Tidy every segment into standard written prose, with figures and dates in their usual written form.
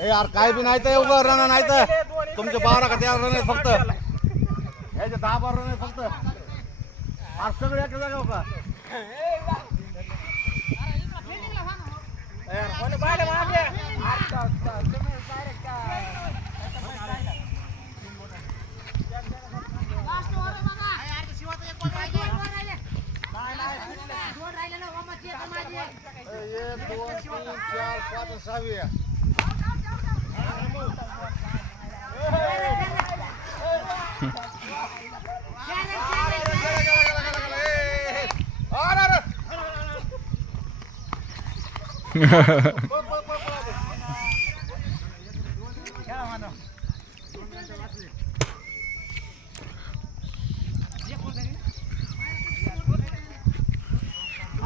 यार काय बी नाही तर एवढं रन नाही तर तुमचे 12 का 13 रन आहेत फक्त याचे 10-12 रन आहेत फक्त आज सगळे एका जागा का एक 2 3 4 5 6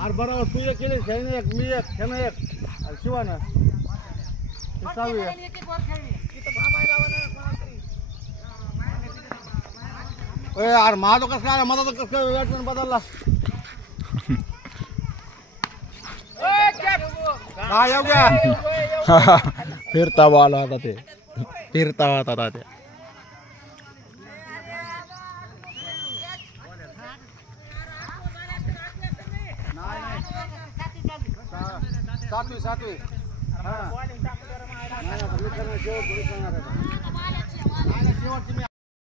आर बरोबर तू एक केले त्याने एक मी एक त्याने एक आणि शिवाना सहावी ओए यार माझं कसं काय माझा तर कसं बॅट्समॅन बदलला काय येऊ गया फिरता बॉल होता ते फिरता होता ते सातवी हां नाही